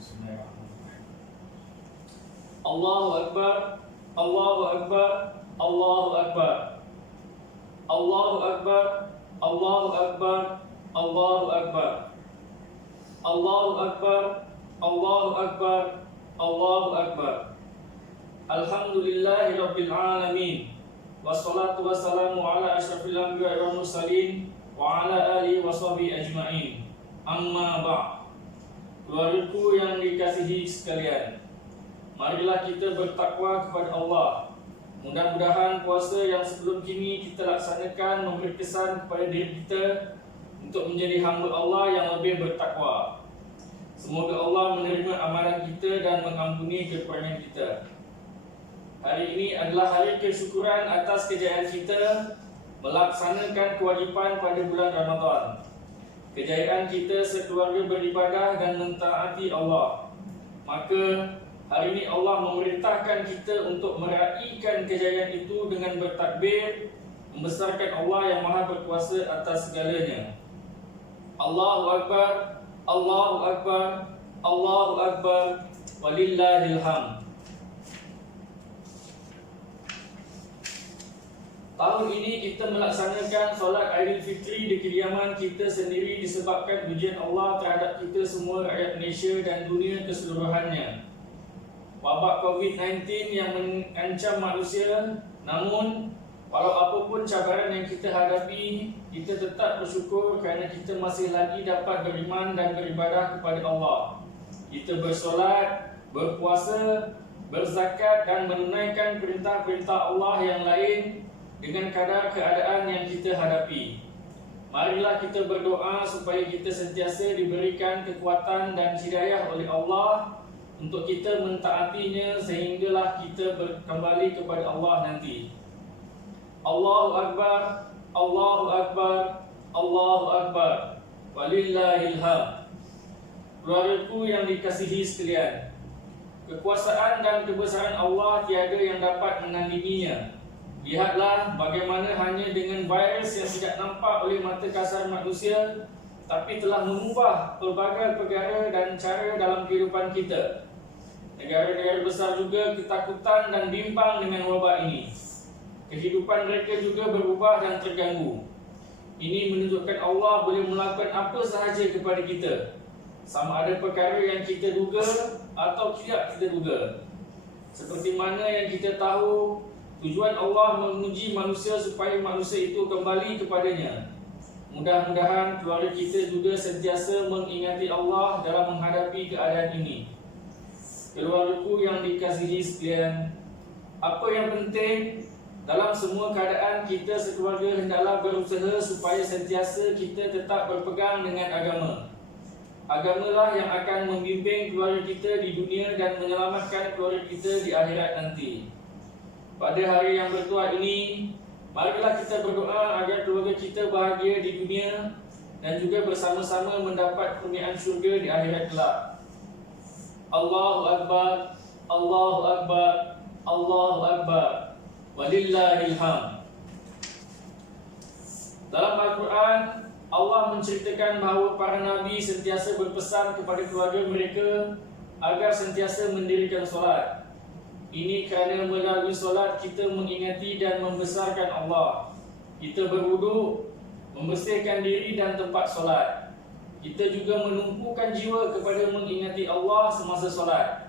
Bismillahirrahmanirrahim. Allahu Akbar, Allahu Akbar, Allahu Akbar. Allahu Akbar, Allahu Akbar, Allahu Akbar. Allahu Akbar, Allahu Akbar, Allahu Akbar. Alhamdulillahi Rabbil Alamin. Wassalatu wassalamu ala asyrafil anbiya'i wal mursalin wa ala alihi wa sahbihi ajma'in. Amma ba'd. Keluargaku yang dikasihi sekalian, marilah kita bertakwa kepada Allah. Mudah-mudahan puasa yang sebelum kini kita laksanakan memberi kesan kepada diri kita untuk menjadi hamba Allah yang lebih bertakwa. Semoga Allah menerima amalan kita dan mengampuni kekurangan kita. Hari ini adalah hari kesyukuran atas kejayaan kita melaksanakan kewajipan pada bulan Ramadan. Kejayaan kita sekeluarga beribadah dan mentaati Allah. Maka hari ini Allah memerintahkan kita untuk meraihkan kejayaan itu dengan bertakbir, membesarkan Allah yang Maha Berkuasa atas segalanya. Allahu Akbar, Allahu Akbar, Allahu Akbar, walillahil hamd. Tahun ini kita melaksanakan solat Aidilfitri di kediaman kita sendiri disebabkan ujian Allah terhadap kita semua rakyat Malaysia dan dunia keseluruhannya. Wabak COVID-19 yang mengancam manusia, namun walau apapun cabaran yang kita hadapi, kita tetap bersyukur kerana kita masih lagi dapat beriman dan beribadah kepada Allah. Kita bersolat, berpuasa, berzakat dan menunaikan perintah-perintah Allah yang lain dengan kadar keadaan yang kita hadapi. Marilah kita berdoa supaya kita sentiasa diberikan kekuatan dan hidayah oleh Allah untuk kita mentaatinya sehinggalah kita kembali kepada Allah nanti. Allahu Akbar, Allahu Akbar, Allahu Akbar, walillahil hamd. Keluargaku yang dikasihi sekalian, kekuasaan dan kebesaran Allah tiada yang dapat menandinginya. Lihatlah bagaimana hanya dengan virus yang tidak nampak oleh mata kasar manusia, tapi telah mengubah pelbagai perkara dan cara dalam kehidupan kita. Negara-negara besar juga ketakutan dan bimbang dengan wabak ini. Kehidupan mereka juga berubah dan terganggu. Ini menunjukkan Allah boleh melakukan apa sahaja kepada kita, sama ada perkara yang kita duga atau tidak kita duga. Seperti mana yang kita tahu, tujuan Allah menguji manusia supaya manusia itu kembali kepadanya. Mudah-mudahan keluarga kita juga sentiasa mengingati Allah dalam menghadapi keadaan ini. Keluargaku yang dikasihi sekalian, apa yang penting dalam semua keadaan kita sekeluarga hendaklah berusaha supaya sentiasa kita tetap berpegang dengan agama. Agamalah yang akan membimbing keluarga kita di dunia dan menyelamatkan keluarga kita di akhirat nanti. Pada hari yang bertuah ini, marilah kita berdoa agar keluarga kita bahagia di dunia dan juga bersama-sama mendapat kurniaan syurga di akhirat kelak. Allahu Akbar, Allahu Akbar, Allahu Akbar, walillahil hamd. Dalam Al-Quran, Allah menceritakan bahawa para Nabi sentiasa berpesan kepada keluarga mereka agar sentiasa mendirikan solat. Ini kerana melalui solat kita mengingati dan membesarkan Allah. Kita berwuduk, membersihkan diri dan tempat solat. Kita juga menumpukan jiwa kepada mengingati Allah semasa solat.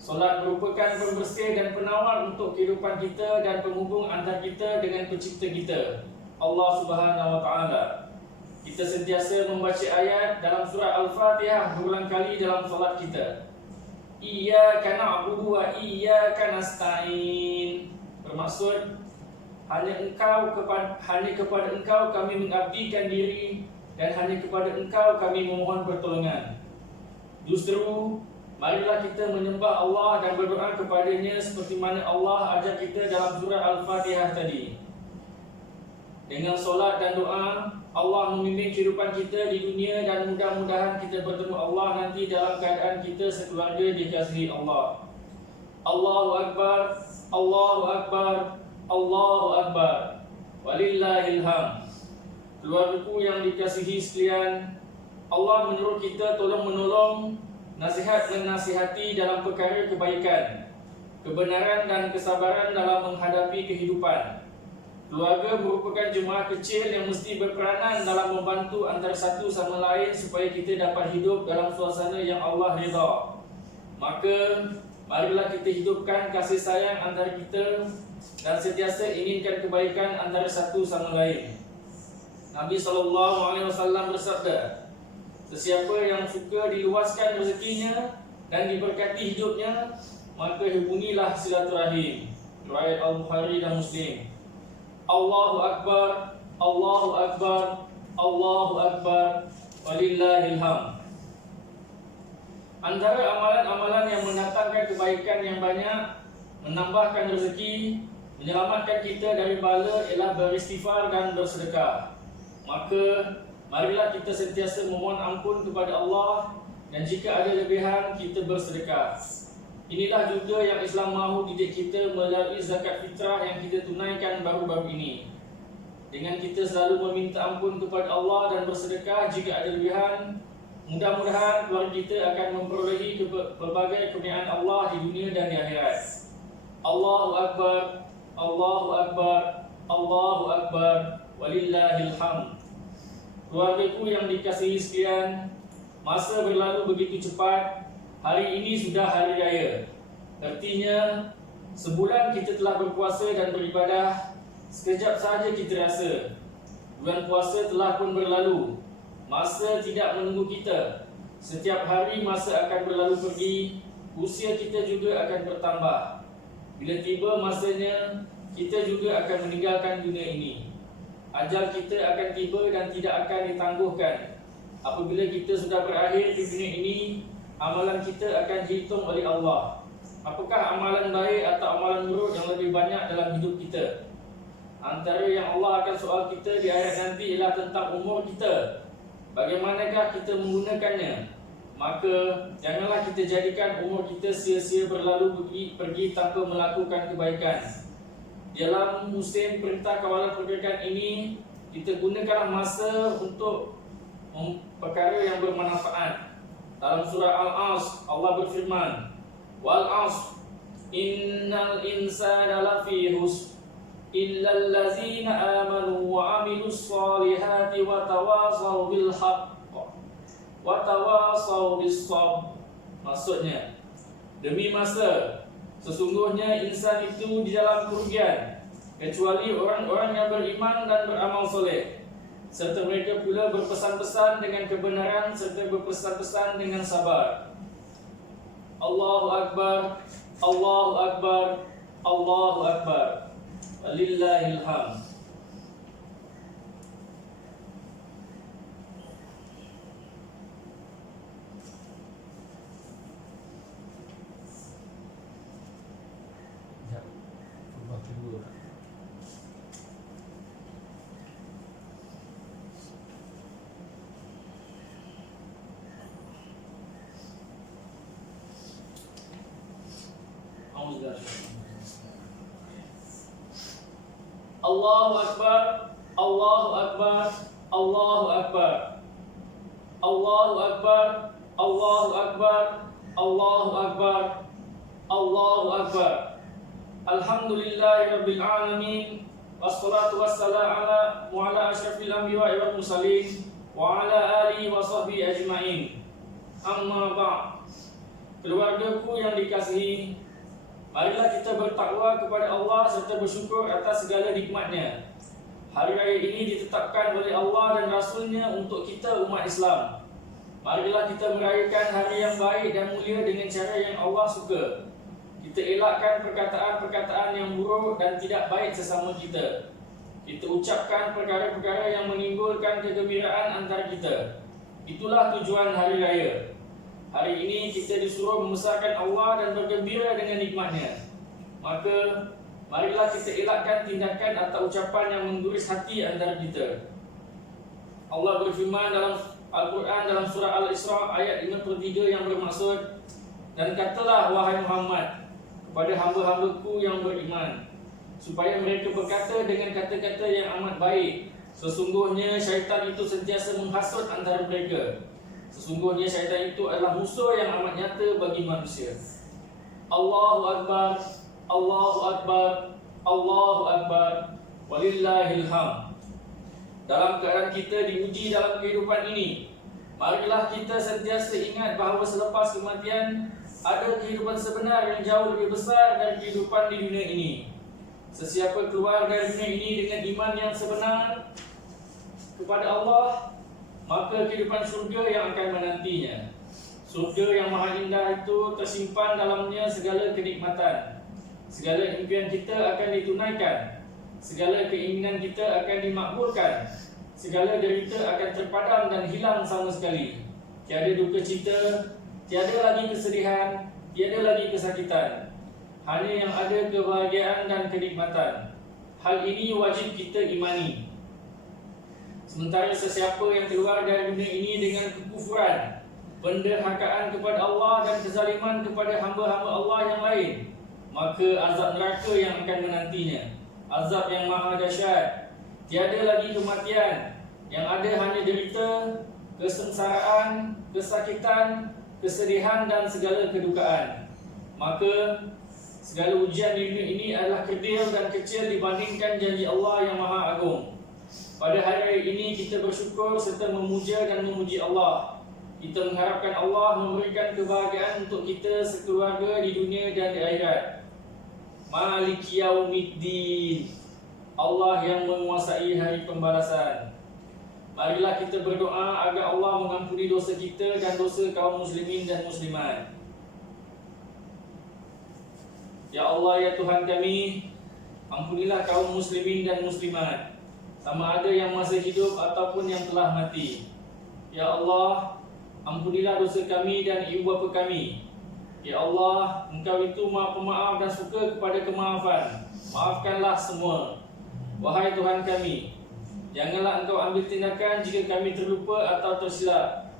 Solat merupakan pembersih dan penawar untuk kehidupan kita dan penghubung antara kita dengan pencipta kita, Allah Subhanahu Wa Taala. Kita sentiasa membaca ayat dalam surah Al-Fatihah berulang kali dalam solat kita. Iyyaka na'budu wa iyyaka nasta'in. Bermaksud hanya kepada Engkau kami mengabdikan diri dan hanya kepada Engkau kami memohon pertolongan. Justru marilah kita menyembah Allah dan berdoa kepadanya seperti mana Allah ajar kita dalam surah Al-Fatihah tadi. Dengan solat dan doa, Allah membimbing kehidupan kita di dunia dan mudah-mudahan kita bertemu Allah nanti dalam keadaan kita sekeluarga dikasihi Allah. Allahu Akbar, Allahu Akbar, Allahu Akbar, walillahil hamd. Keluargaku yang dikasihi sekalian, Allah menyuruh kita tolong-menolong, nasihat menasihati dalam perkara kebaikan, kebenaran dan kesabaran dalam menghadapi kehidupan. Keluarga merupakan jemaah kecil yang mesti berperanan dalam membantu antara satu sama lain supaya kita dapat hidup dalam suasana yang Allah redha. Maka marilah kita hidupkan kasih sayang antara kita dan sentiasa inginkan kebaikan antara satu sama lain. Nabi SAW bersabda, sesiapa yang suka diluaskan rezekinya dan diberkati hidupnya, maka hubungilah silaturahim. Riwayat Al-Bukhari dan Muslim. Allahu Akbar, Allahu Akbar, Allahu Akbar, walillahil hamd. Antara amalan-amalan yang mendatangkan kebaikan yang banyak, menambahkan rezeki, menyelamatkan kita dari bala ialah beristighfar dan bersedekah. Maka marilah kita sentiasa memohon ampun kepada Allah, dan jika ada lebihan kita bersedekah. Inilah juga yang Islam mahu didik kita melalui zakat fitrah yang kita tunaikan baru-baru ini. Dengan kita selalu meminta ampun kepada Allah dan bersedekah jika ada lebihan, mudah-mudahan keluarga kita akan memperolehi berbagai kurniaan Allah di dunia dan di akhirat. Allahu Akbar, Allahu Akbar, Allahu Akbar, walillahil hamd. Keluargaku yang dikasihi sekalian, masa berlalu begitu cepat. Hari ini sudah hari raya. Artinya sebulan kita telah berpuasa dan beribadah. Sekejap sahaja kita rasa bulan puasa telah pun berlalu. Masa tidak menunggu kita. Setiap hari masa akan berlalu pergi. Usia kita juga akan bertambah. Bila tiba masanya, kita juga akan meninggalkan dunia ini. Ajal kita akan tiba dan tidak akan ditangguhkan. Apabila kita sudah berakhir di dunia ini, amalan kita akan dihitung oleh Allah. Apakah amalan baik atau amalan buruk yang lebih banyak dalam hidup kita? Antara yang Allah akan soal kita di akhirat nanti ialah tentang umur kita. Bagaimanakah kita menggunakannya? Maka janganlah kita jadikan umur kita sia-sia berlalu pergi tanpa melakukan kebaikan. Dalam musim perintah kawalan pergerakan ini, kita gunakanlah masa untuk perkara yang bermanfaat. Dalam surah Al-Asr Allah berfirman, Wal Asr innal insana lafi khusr illal ladzina amanu wa amilus solihati wa tawasaw bil haqq wa tawasaw bis sabr. Maksudnya, demi masa, sesungguhnya insan itu di dalam kerugian kecuali orang-orang yang beriman dan beramal soleh, serta mereka pula berpesan-pesan dengan kebenaran serta berpesan-pesan dengan sabar. Allahu Akbar, Allahu Akbar, Allahu Akbar, walillahil hamd. Allahu Akbar, Allahu Akbar, Allahu Akbar, Allahu Akbar, Allahu Akbar, Allahu Akbar, Allahu Akbar. Alhamdulillahirabbil alamin, wassalatu wassalamu ala asyrafil anbiya'i wal mursalin wa ala alihi wa sahbihi ajma'in. Amma ba'd. Keluargaku yang dikasihi, marilah kita bertakwa kepada Allah serta bersyukur atas segala nikmatnya. Hari raya ini ditetapkan oleh Allah dan Rasulnya untuk kita umat Islam. Marilah kita merayakan hari yang baik dan mulia dengan cara yang Allah suka. Kita elakkan perkataan-perkataan yang buruk dan tidak baik sesama kita. Kita ucapkan perkara-perkara yang menimbulkan kegembiraan antara kita. Itulah tujuan hari raya. Hari ini kita disuruh membesarkan Allah dan bergembira dengan nikmatnya. Maka marilah kita elakkan tindakan atau ucapan yang mengguris hati antara kita. Allah berfirman dalam Al-Quran dalam surah Al-Isra ayat 53 yang bermaksud, dan katalah wahai Muhammad kepada hamba-hambaku yang beriman, supaya mereka berkata dengan kata-kata yang amat baik. Sesungguhnya syaitan itu sentiasa menghasut antara mereka. Sesungguhnya syaitan itu adalah musuh yang amat nyata bagi manusia. Allahu Akbar, Allahu Akbar, Allahu Akbar, walillahil hamd. Dalam keadaan kita diuji dalam kehidupan ini, marilah kita sentiasa ingat bahawa selepas kematian ada kehidupan sebenar yang jauh lebih besar dari kehidupan di dunia ini. Sesiapa keluar dari dunia ini dengan iman yang sebenar kepada Allah, maka kehidupan surga yang akan menantinya. Surga yang maha indah itu tersimpan dalamnya segala kenikmatan. Segala impian kita akan ditunaikan, segala keinginan kita akan dimakbulkan, segala derita akan terpadam dan hilang sama sekali. Tiada duka cita, tiada lagi kesedihan, tiada lagi kesakitan. Hanya yang ada kebahagiaan dan kenikmatan. Hal ini wajib kita imani. Sementara sesiapa yang keluar dari dunia ini dengan kekufuran, penderhakaan kepada Allah dan kezaliman kepada hamba-hamba Allah yang lain, maka azab neraka yang akan menantinya, azab yang maha dahsyat. Tiada lagi kematian, yang ada hanya derita, kesengsaraan, kesakitan, kesedihan dan segala kedukaan. Maka segala ujian di dunia ini adalah kerdil dan kecil dibandingkan janji Allah yang maha agung. Pada hari ini kita bersyukur serta memuja dan memuji Allah. Kita mengharapkan Allah memberikan kebahagiaan untuk kita sekeluarga di dunia dan di akhirat. Maliki yaumiddin, Allah yang menguasai hari pembalasan. Marilah kita berdoa agar Allah mengampuni dosa kita dan dosa kaum muslimin dan muslimat. Ya Allah, ya Tuhan kami, ampunilah kaum muslimin dan muslimat, sama ada yang masih hidup ataupun yang telah mati. Ya Allah, ampunilah dosa kami dan ibu bapa kami. Ya Allah, Engkau itu Maha Pemaaf dan suka kepada kemaafan. Maafkanlah semua. Wahai Tuhan kami, janganlah Engkau ambil tindakan jika kami terlupa atau tersilap.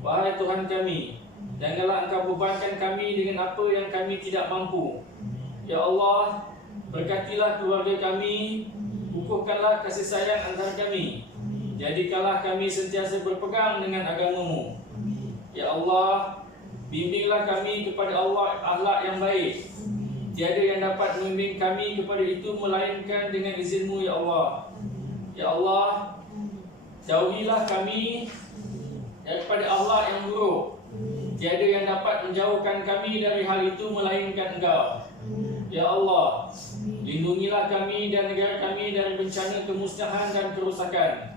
Wahai Tuhan kami, janganlah Engkau bebankan kami dengan apa yang kami tidak mampu. Ya Allah, berkatilah keluarga kami, kukuhkanlah kasih sayang antara kami, jadikanlah kami sentiasa berpegang dengan agama-Mu. Ya Allah, bimbinglah kami kepada Allah akhlak yang baik. Tiada yang dapat membimbing kami kepada itu melainkan dengan izin-Mu, ya Allah. Ya Allah, jauhilah kami daripada akhlak yang buruk. Tiada yang dapat menjauhkan kami dari hal itu melainkan Engkau. Ya Allah, lindungilah kami dan negara kami dari bencana kemusnahan dan kerusakan.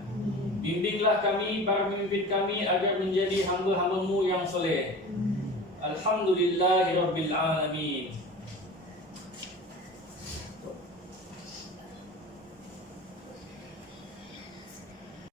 Bimbinglah kami, para pemimpin kami agar menjadi hamba-hamba-Mu yang soleh. Alhamdulillahirabbil alamin.